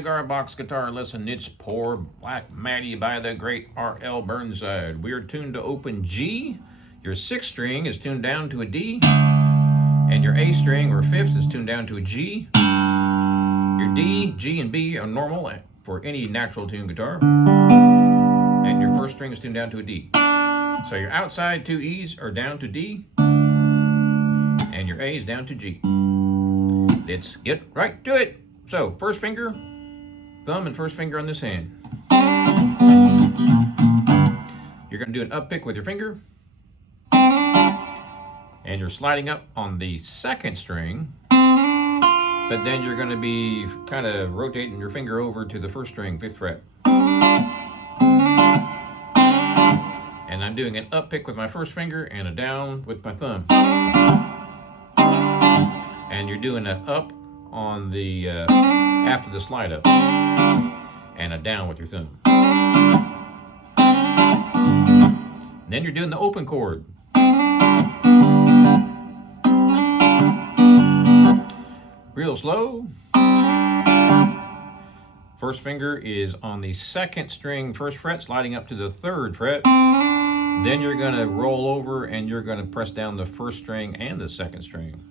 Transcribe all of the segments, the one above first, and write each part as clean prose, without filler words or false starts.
cigar box guitar lesson. It's Poor Black Mattie by the great R.L. Burnside. We are tuned to open G. Your sixth string is tuned down to a D. And your A string or fifth is tuned down to a G. Your D, G, and B are normal for any natural tuned guitar. And your first string is tuned down to a D. So your outside two E's are down to D. And your A is down to G. Let's get right to it. So, first finger, thumb and first finger on this hand. You're going to do an up pick with your finger. And you're sliding up on the second string. But then you're going to be kind of rotating your finger over to the first string, 5th fret. And I'm doing an up pick with my first finger and a down with my thumb. And you're doing an up on the after the slide up and a down with your thumb. Then you're doing the open chord. Real slow. First finger is on the second string, 1st fret, sliding up to the 3rd fret. Then you're going to roll over and you're going to press down the 1st string and the 2nd string.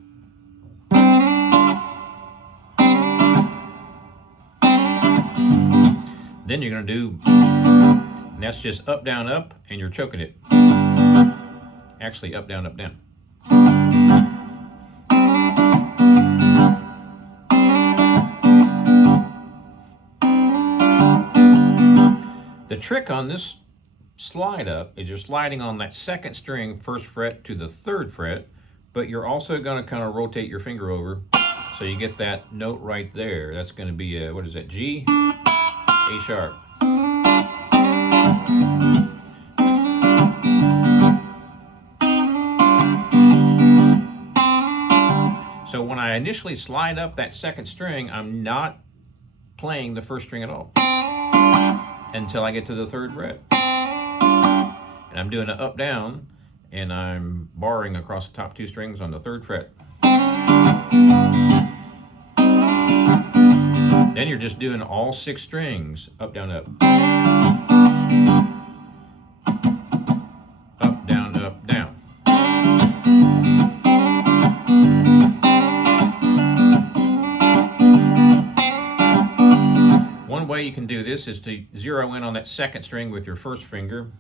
Then you're going to do, and that's just up, and you're choking it. Actually, up, down, up, down. The trick on this slide up is you're sliding on that 2nd string, 1st fret to the 3rd fret, but you're also going to kind of rotate your finger over so you get that note right there. That's going to be a, what is that, G? A sharp. So when I initially slide up that 2nd string, I'm not playing the 1st string at all until I get to the 3rd fret. And I'm doing an up down and I'm barring across the top 2 strings on the 3rd fret. Then you're just doing all 6 strings, up, down, up. Up, down. One way you can do this is to zero in on that 2nd string with your 1st finger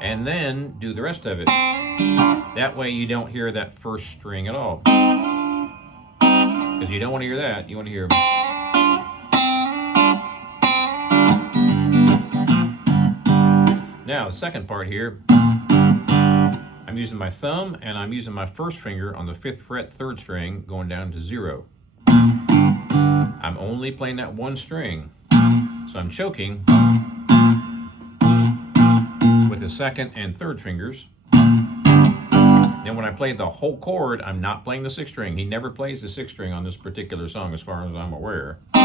and then do the rest of it. That way you don't hear that 1st string at all. Because you don't want to hear that, you want to hear. Now, the second part here, I'm using my thumb and I'm using my 1st finger on the 5th fret, 3rd string, going down to 0. I'm only playing that 1 string, so I'm choking with the 2nd and 3rd fingers. Then when I play the whole chord, I'm not playing the 6th string. He never plays the 6th string on this particular song as far as I'm aware. So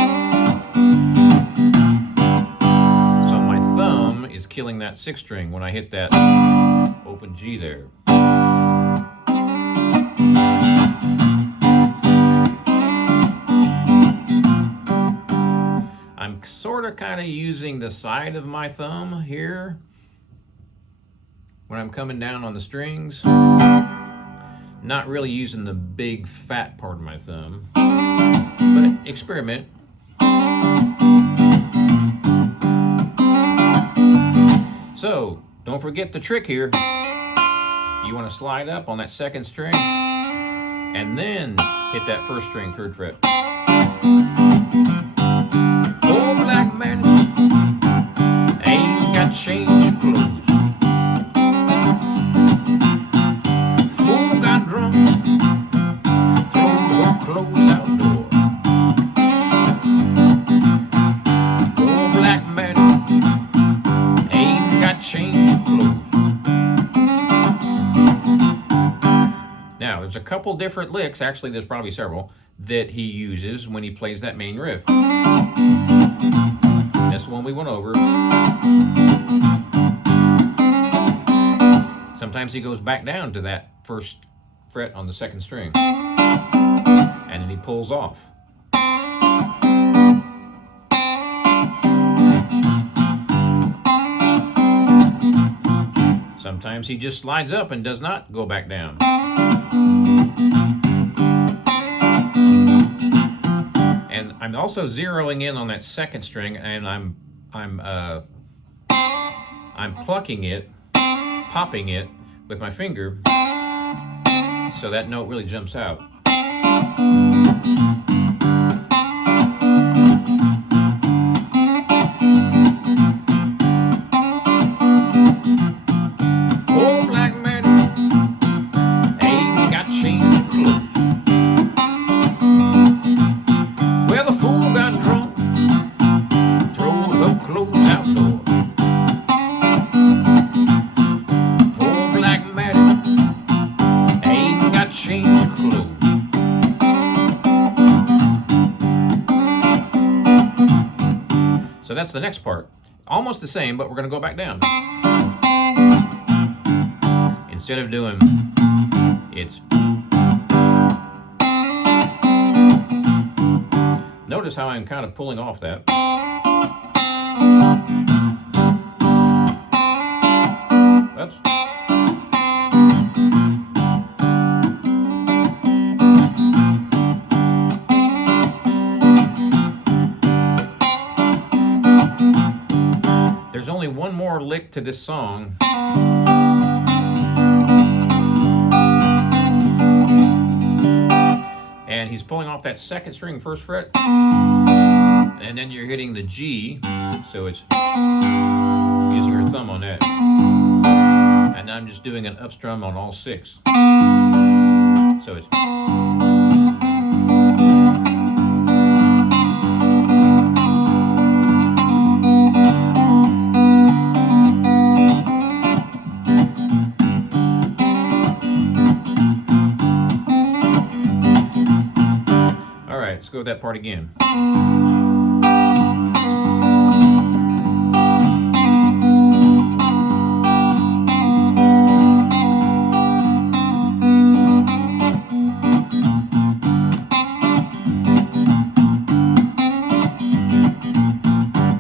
my thumb is killing that 6th string when I hit that open G there. I'm sort of kind of using the side of my thumb here when I'm coming down on the strings. Not really using the big fat part of my thumb, but experiment. So, don't forget the trick here. You want to slide up on that 2nd string and then hit that 1st string, 3rd fret. Oh, black man, ain't got change of clothes. Close out door. Oh, black man, ain't got change of clothes. Now, there's a couple different licks, actually there's probably several, that he uses when he plays that main riff. That's the one we went over. Sometimes he goes back down to that 1st fret on the 2nd string. And then he pulls off. Sometimes he just slides up and does not go back down. And I'm also zeroing in on that second string, and I'm plucking it, popping it with my finger, so that note really jumps out. Oh, Black Mattie, ain't got change of clothes. Well, the fool got drunk, throwing her clothes outdoors. Poor Black Mattie, ain't got change of clothes. So that's the next part. Almost the same, but we're going to go back down. Instead of doing, it's. Notice how I'm kind of pulling off that. Oops. There's only one more lick to this song. And he's pulling off that second string, first fret. And then you're hitting the G, so it's using your thumb on that. And I'm just doing an up strum on all six. So it's. All right, let's go with that part again.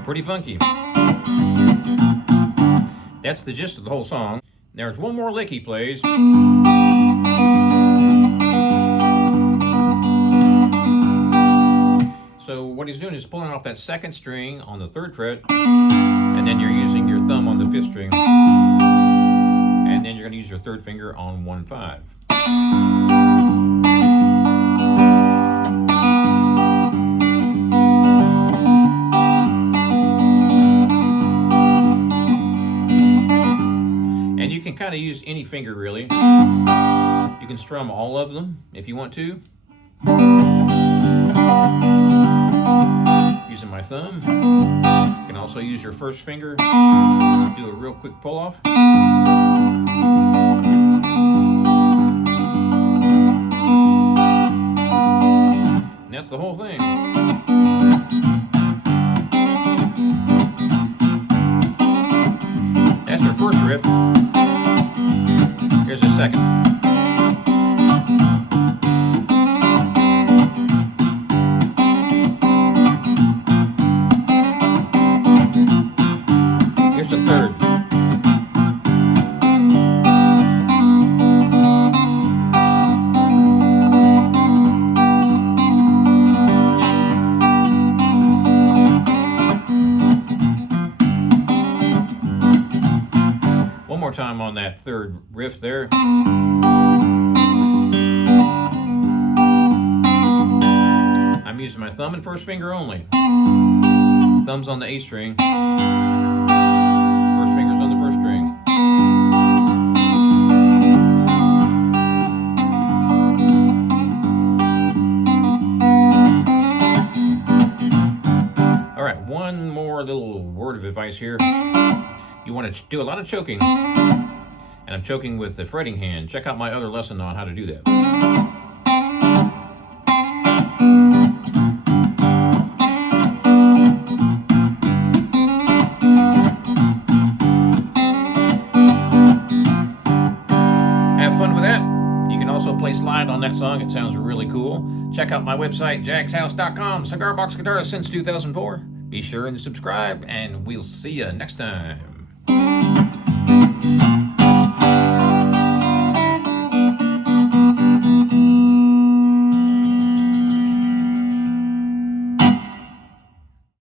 Pretty funky. That's the gist of the whole song. There's one more lick he plays. So what he's doing is pulling off that second string on the third fret, and then you're using your thumb on the fifth string, and then you're going to use your third finger on 1/5. And you can kind of use any finger really. You can strum all of them if you want to. Using my thumb. You can also use your first finger. Do a real quick pull off. And that's the whole thing. That's your first riff. Here's the second. One more time on that third riff there. I'm using my thumb and first finger only. Thumb's on the A string. First finger's on the first string. All right, one more little word of advice here. You want to do a lot of choking, and I'm choking with the fretting hand. Check out my other lesson on how to do that. Have fun with that. You can also play slide on that song. It sounds really cool. Check out my website, jagshouse.com. Cigar box guitarist since 2004. Be sure and subscribe, and we'll see you next time.